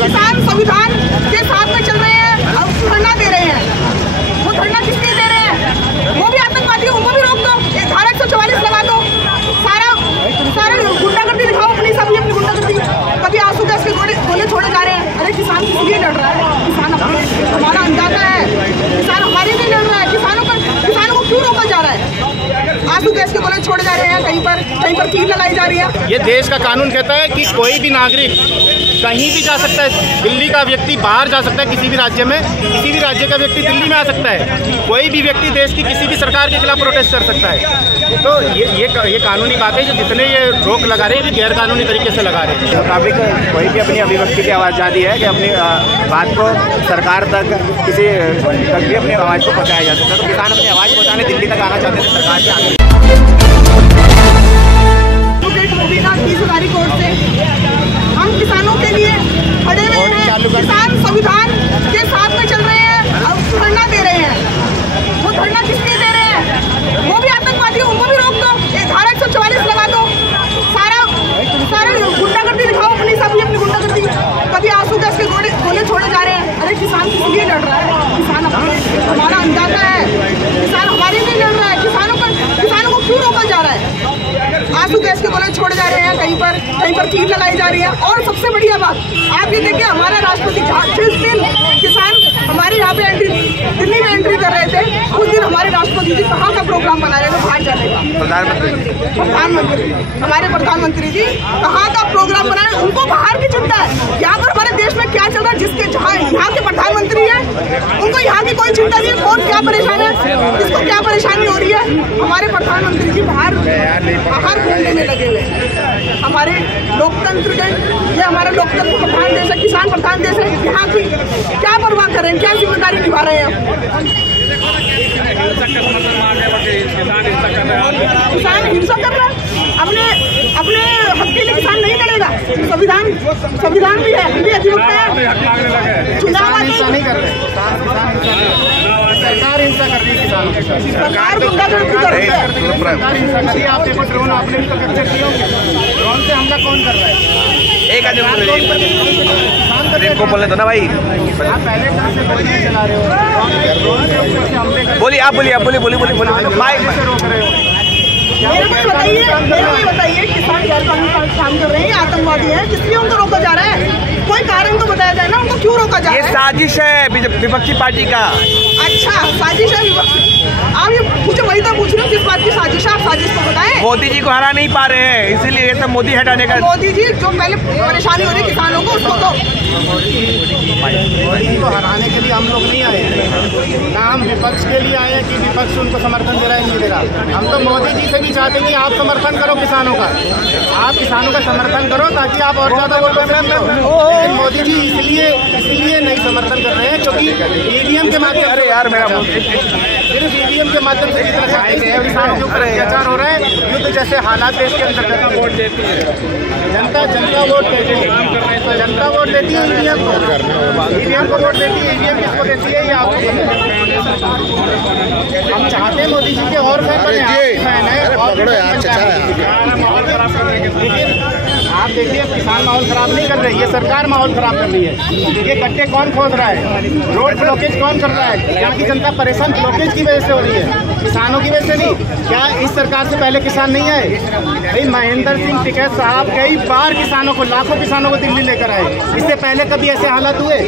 किसान संविधान के साथ में चल रहे हैं, अब धरना दे रहे हैं। वो धरना किस लिए दे रहे हैं? वो भी आतंकवादी, उनको भी रोक दो, धारा 144 लगा दो, सारा गुंडागर्दी दिखाओ अपनी, सभी अपनी गुंडागर्दी। कभी आंसू गैस के गोले छोड़े जा रहे हैं। अरे किसान किस लिए लड़ रहा है? किसान हमारा अंदाजा है, किसान हमारे लिए लड़ रहा है। किसानों को क्यों रोका जा रहा है? आंसू गैस के गोले छोड़े जा रहे हैं, कहीं पर कील लगाई जा रही है। ये देश का कानून कहता है कि कोई भी नागरिक कहीं भी जा सकता है। दिल्ली का व्यक्ति बाहर जा सकता है, किसी भी राज्य में, किसी भी राज्य का व्यक्ति दिल्ली में आ सकता है। कोई भी व्यक्ति देश की किसी भी सरकार के खिलाफ प्रोटेस्ट कर सकता है। तो ये कानूनी बात है। जो जितने ये रोक लगा रहे हैं ये गैर कानूनी तरीके से लगा रहे हैं। मुताबिक कोई भी अपनी अभिव्यक्ति की आज़ादी है कि अपनी बात को सरकार तक, किसी तक भी अपनी आवाज़ को पहुँचाया जा सकता है। तो किसान अपनी आवाज़ पहुँचाने दिल्ली तक आना चाहते थे सरकार के आगे। कोर्ट से हम किसानों के लिए खड़े हुए हैं। किसान संविधान के साथ में चल रहे हैं, अब धरना दे रहे हैं। वो धरना किस लिए दे रहे हैं? वो भी आतंकवादी, उनको भी रोक दो, धारा 144 लगा दो, सारा गुंडागर्दी दिखाओ अपनी, सभी अपनी गुंडागर्दी। कभी आंसू गैस के गोले छोड़े जा रहे हैं। अरे किसान किस लिए लड़ रहा है? किसान हमारा अंदाजा है, किसान हमारे लिए लड़ रहा है। किसानों को क्यों रोका जा रहा है? आंसू गैस के गोले छोड़े जा रहे हैं, कहीं पर कील लगाई जा रही है। और सबसे बढ़िया बात आप ये देखिए, हमारा राष्ट्रपति जिस दिन किसान हमारे यहाँ पे दिल्ली में एंट्री कर रहे थे, उस दिन हमारे राष्ट्रपति जी कहाँ का प्रोग्राम बना रहे थे? बाहर जाने का। प्रधानमंत्री, हमारे प्रधानमंत्री जी कहाँ का प्रोग्राम बना रहे? उनको बाहर की चिंता है। यहाँ पर हमारे देश में क्या चल रहा है, जहाँ यहाँ के प्रधानमंत्री है उनको यहाँ की कोई चिंता नहीं है। कौन क्या परेशान है, किसको क्या परेशानी हो रही है? हमारे प्रधानमंत्री जी बाहर घूमने में लगे हुए हैं। हमारे लोकतंत्र के, ये हमारा लोकतंत्र प्रधान देश है, किसान प्रधान देश है। यहाँ की क्या परवाह कर रहे हैं, क्या जिम्मेदारी निभा रहे हैं? किसान हिंसा कर रहा है, अपने हक के लिए किसान नहीं लड़ेगा। संविधान भी है, हम भी अधिवक्ता है। चुनाव नहीं कर रहे, सरकार हिंसा कर रही है किसानों के साथ। सरकार गुंडागर्दी कर रही है, सरकार हिंसा कर रही है। आप देखो ड्रोन, आपने भी तो कैप्चर किए होंगे। ड्रोन से हमला कौन कर रहा है? एक आदमी को बोले तो ना भाई, आप पहले कहाँ से गोलियां चला रहे हो? बोलिए, आप बोलिए, माइक रोक रहे हो। मेरे को बताइए, किसान गैर कानूनी काम कर रहे हैं, आतंकवादी हैं, किस लिए उनको रोका जा रहा है? कोई कारण तो बताया जाए ना, उनको क्यों रोका जा रहा है? ये साजिश है विपक्षी पार्टी का। अच्छा, साजिश है विपक्षी। आप ये मुझे वही तो पूछ रहे हो, किस बात की साजिश है? आप साजिश तो बताएं। मोदी जी को हरा नहीं पा रहे हैं, इसीलिए ये सब मोदी हटाने का। मोदी जी जो पहले परेशानी हो रही किसानों को, उसको तो मोदी को हराने के लिए हम लोग नहीं आए, ना हम विपक्ष के लिए आए कि विपक्ष उनको समर्थन दे रहा है, नहीं दे रहा। हम तो मोदी जी से भी चाहते हैं कि आप समर्थन करो किसानों का, आप किसानों का समर्थन करो ताकि आप और ज़्यादा वोट बैंक लो। लेकिन मोदी जी इसलिए नहीं समर्थन कर रहे हैं क्योंकि ईवीएम के माध्यम, अरे यार मेरा सिर्फ ईवीएम के माध्यम से जितना किसानों के ऊपर अत्याचार हो रहा है, युद्ध जैसे हालात देश के अंदर वोट देती है जनता वोट देती है, जनता वोट देती है ईवीएम को वोट देती है। ईवीएम किसको देती है ये आपको हम चाहते हैं मोदी जी के और फैन है, लेकिन आप देखिए किसान माहौल खराब नहीं कर रहे, ये सरकार माहौल खराब कर रही है। ये गड्ढे कौन खोद रहा है, रोड ब्लॉकेज कौन कर रहा है? यहाँ की जनता परेशान ब्लॉकेज की वजह से हो रही है, किसानों की वजह से नहीं। क्या इस सरकार से पहले किसान नहीं आए? भाई महेंद्र सिंह टिकैत साहब कई बार किसानों को, लाखों किसानों को दिल्ली लेकर आए। इससे पहले कभी ऐसे हालात हुए?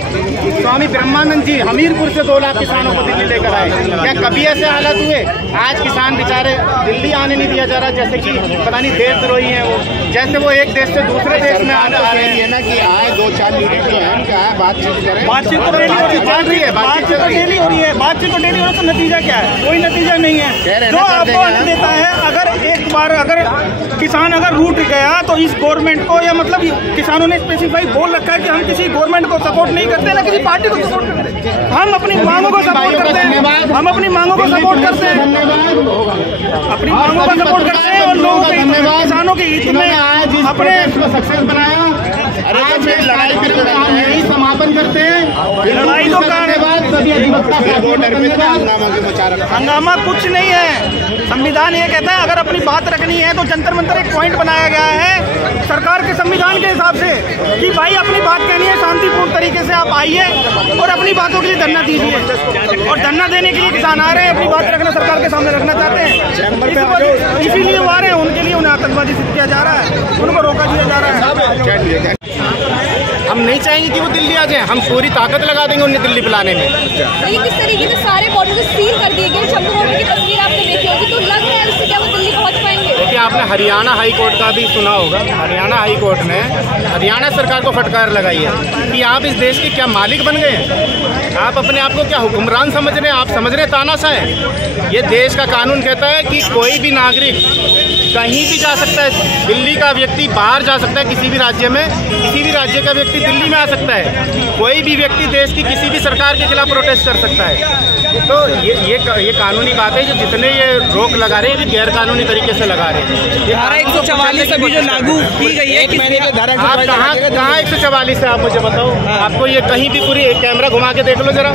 स्वामी ब्रह्मानंद जी हमीरपुर से 2 लाख किसानों को दिल्ली लेकर आए, क्या कभी ऐसे हालात हुए? आज किसान बेचारे दिल्ली आने नहीं दिया जा रहा, जैसे कि पता नहीं देशद्रोही हैं वो, जैसे वो एक देश से दूसरे देश में आ रहे हैं ना कि आए 2-4 मीटिंग तो है, क्या है बातचीत करें। बातचीत तो डेली हो रही है, बातचीत तो डेली हो रही है, तो नतीजा क्या है? कोई नतीजा नहीं है। जो आपको अन्न देता है, अगर एक बार किसान रूठ गया तो इस गवर्नमेंट को, या मतलब किसानों ने स्पेसिफाई बोल रखा है कि हम किसी गवर्नमेंट को सपोर्ट नहीं करते, ना किसी पार्टी को सपोर्ट करते, हम अपनी मांगों को सपोर्ट करते हैं, हम अपनी मांगों को सपोर्ट करते हैं, अपनी मांगों को सपोर्ट करते हैं और लोगों के किसानों के हित में अपने सक्सेस बनाया। आज लड़ाई यही समापन करते हैं, लड़ाई तो हंगामा कुछ नहीं है। संविधान ये कहता है अगर अपनी बात रखनी है तो जंतर मंतर एक पॉइंट बनाया गया है सरकार के संविधान के हिसाब से, कि भाई अपनी बात कहनी है शांतिपूर्ण तरीके से, आप आइए और अपनी बातों के लिए धरना दीजिए। और धरना देने के लिए किसान आ रहे हैं, अपनी बात रखना सरकार के सामने रखना चाहते हैं, इसीलिए वो आ रहे हैं। उनके लिए उन्हें आतंकवादी सिद्ध किया जा रहा है, उनको रोका दिया जा रहा है। हम नहीं चाहेंगे कि वो दिल्ली आ जाए, हम पूरी ताकत लगा देंगे उन्हें दिल्ली बुलाने में। लेकिन किस तरीके से सारे बॉर्डर को सील कर दिए गए, शंभू बॉर्डर की तस्वीर आपने देखी होगी, तो लग रहा है उससे क्या वो दिल्ली पहुंच पाएंगे? देखिए, आपने हरियाणा हाई कोर्ट का भी सुना होगा। हरियाणा हाई कोर्ट ने हरियाणा सरकार को फटकार लगाई है कि आप इस देश के क्या मालिक बन गए, आप अपने आप को क्या हुक्मरान समझ रहे हैं, आप समझ रहे हैं तानाशाह है। ये देश का कानून कहता है कि कोई भी नागरिक कहीं भी जा सकता है, दिल्ली का व्यक्ति बाहर जा सकता है किसी भी राज्य में, किसी भी राज्य का व्यक्ति दिल्ली में आ सकता है, कोई भी व्यक्ति देश की किसी भी सरकार के खिलाफ प्रोटेस्ट कर सकता है। तो ये कानूनी बात है। जो जितने ये रोक लगा रहे हैं ये गैर कानूनी तरीके से लगा रहे हैं। धारा 144 अभी जो लागू की गई है, आप कहाँ 144 है, आप मुझे बताओ। आपको ये कहीं भी पूरी कैमरा घुमा के देख लो जरा,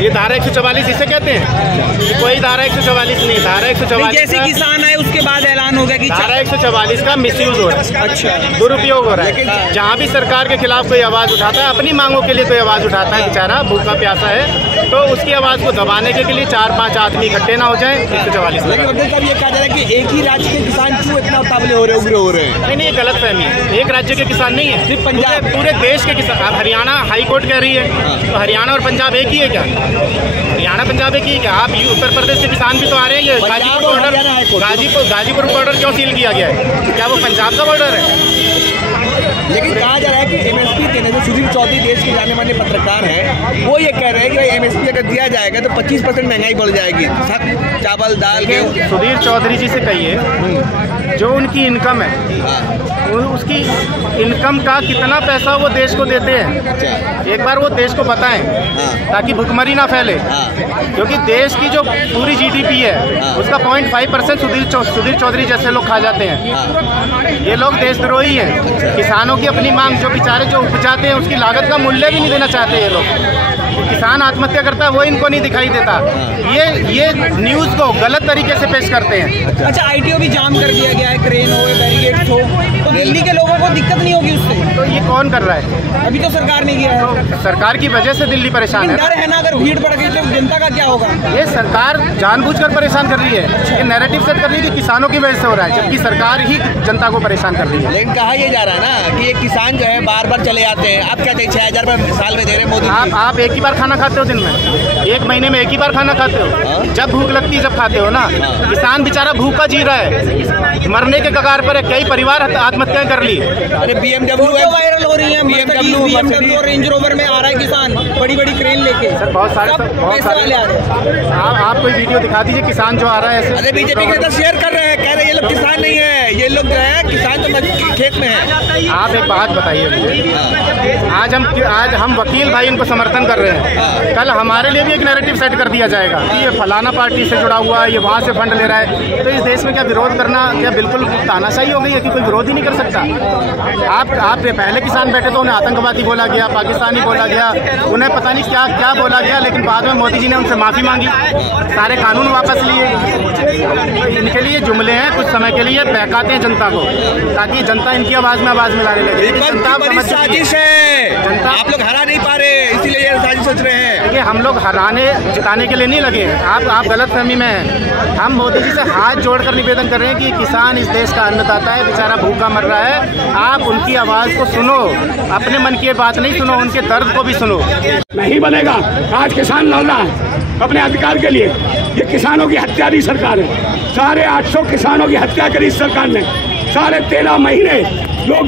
ये धारा 144 इसे कहते हैं। कोई धारा 144 नहीं, धारा 144 जैसे किसान आए उसके बाद ऐलान हो गया कि धारा 144 का मिसयूज हो रहा है। अच्छा, दुरुपयोग हो रहा है। जहाँ भी सरकार के खिलाफ कोई आवाज़ उठाता है, अपनी मांगों के लिए कोई आवाज़ उठाता है, बेचारा भूखा प्यासा है, तो उसकी आवाज़ को दबाने के लिए 4-5 आदमी इकट्ठे ना हो जाए। 144 ये कहा जा रहा है कि एक ही राज्य के किसान क्यों इतना उतावले हो रहे, उग्र हो रहे हैं? नहीं, ये गलत फहमी है। एक राज्य के किसान नहीं है, सिर्फ पंजाब, पूरे देश के किसान। अब हरियाणा हाई कोर्ट कह रही है, तो हरियाणा और पंजाब एक ही है क्या? हरियाणा पंजाब एक ही है क्या? आप उत्तर प्रदेश के किसान भी तो आ रहे हैं। ये गाजीपुर बॉर्डर क्यों सील किया गया है? क्या वो पंजाब का बॉर्डर है? लेकिन कहा जा रहा है कि एमएसपी देने जो सुधीर चौधरी देश के जाने माने पत्रकार हैं, वो ये कह रहे हैं कि एमएसपी अगर दिया जाएगा तो 25% महंगाई बढ़ जाएगी, सब चावल दाल गेहूं। सुधीर चौधरी जी से कहिए, जो उनकी इनकम है, उसकी इनकम का कितना पैसा वो देश को देते हैं, एक बार वो देश को बताएं, ताकि भुखमरी ना फैले। क्योंकि देश की जो पूरी जीडीपी है उसका 0.5% सुधीर चौधरी जैसे लोग खा जाते हैं। ये लोग देशद्रोही हैं। किसानों की अपनी मांग, जो बेचारे जो उपजाते हैं उसकी लागत का मूल्य भी नहीं देना चाहते ये लोग। किसान आत्महत्या करता है वो इनको नहीं दिखाई देता। ये न्यूज़ को गलत तरीके से पेश करते हैं। अच्छा, आईटीओ भी जाम कर दिया गया है, क्रेन हो, बैरिकेड हो, तो दिल्ली के लोगों को दिक्कत नहीं होगी उससे? तो ये कौन कर रहा है? अभी तो सरकार ने किया है। तो सरकार की वजह से दिल्ली परेशान है। डर है ना, अगर भीड़ बढ़ गई तो जनता का क्या होगा? ये सरकार जानबूझकर परेशान कर रही है। ये नैरेटिव सेट कर रही है कि किसानों की वजह से हो रहा है, जबकि सरकार ही जनता को परेशान कर रही है। लेकिन कहा यह जा रहा है ना कि ये किसान जो है बार बार चले आते हैं। आप कहते हैं 6,000 रुपये साल में दे रहे हैं मोदी। आप एक ही बार खाना खाते हो दिन में, एक महीने में एक ही बार खाना खाते हो। जब भूख लगती है जब खाते हो ना। किसान बेचारा भूखा जी रहा है, मरने के कगार पर है। कई परिवार आत्महत्याएं कर ली। अरे BMW वायरल हो रही है, BMW और रेंज रोवर में आ रहा है किसान, बड़ी बड़ी क्रेन लेके। सर बहुत सारे आप कोई वीडियो दिखा दीजिए किसान जो आ रहा है ऐसे। अरे बीजेपी के तो शेयर कर रहे हैं, कह रहे हैं ये लोग किसान नहीं है, ये लोग जो है किसान तो खेत में है। आप एक बात बताइए मुझे, आज हम वकील भाई इनको समर्थन कर रहे हैं, कल हमारे लिए भी एक नैरेटिव सेट कर दिया जाएगा कि ये फलाना पार्टी से जुड़ा हुआ है, ये वहाँ से फंड ले रहा है। तो इस देश में क्या विरोध करना क्या बिल्कुल तानाशाही हो गई है कि कोई विरोध ही नहीं कर सकता? आप पहले किसान बैठे तो उन्हें आतंकवादी बोला गया, पाकिस्तानी बोला गया, उन्हें पता नहीं क्या क्या बोला गया, लेकिन बाद में मोदी जी ने उनसे माफ़ी मांगी, सारे कानून वापस लिए। तो इनके लिए जुमले हैं, कुछ समय के लिए बहकाते हैं जनता को, ताकि जनता इनकी आवाज़ में आवाज़ मिलाने लगे। साजिश है, जनता आप लोग हरा नहीं पा रहे, इसीलिए ये साजिश सोच रहे हैं। देखिए, हम लोग हराने जिताने के लिए नहीं लगे। आप गलत फहमी में हैं। हम मोदी जी से हाथ जोड़कर निवेदन कर रहे हैं कि किसान इस देश का अन्नदाता है, बेचारा भूखा मर रहा है। आप उनकी आवाज़ को सुनो, अपने मन की बात नहीं सुनो, उनके दर्द को भी सुनो। नहीं बनेगा। आज किसान लड़ रहा है अपने अधिकार के लिए। ये किसानों की हत्यारी सरकार है। 850 किसानों की हत्या करी इस सरकार ने। 13.5 महीने लोग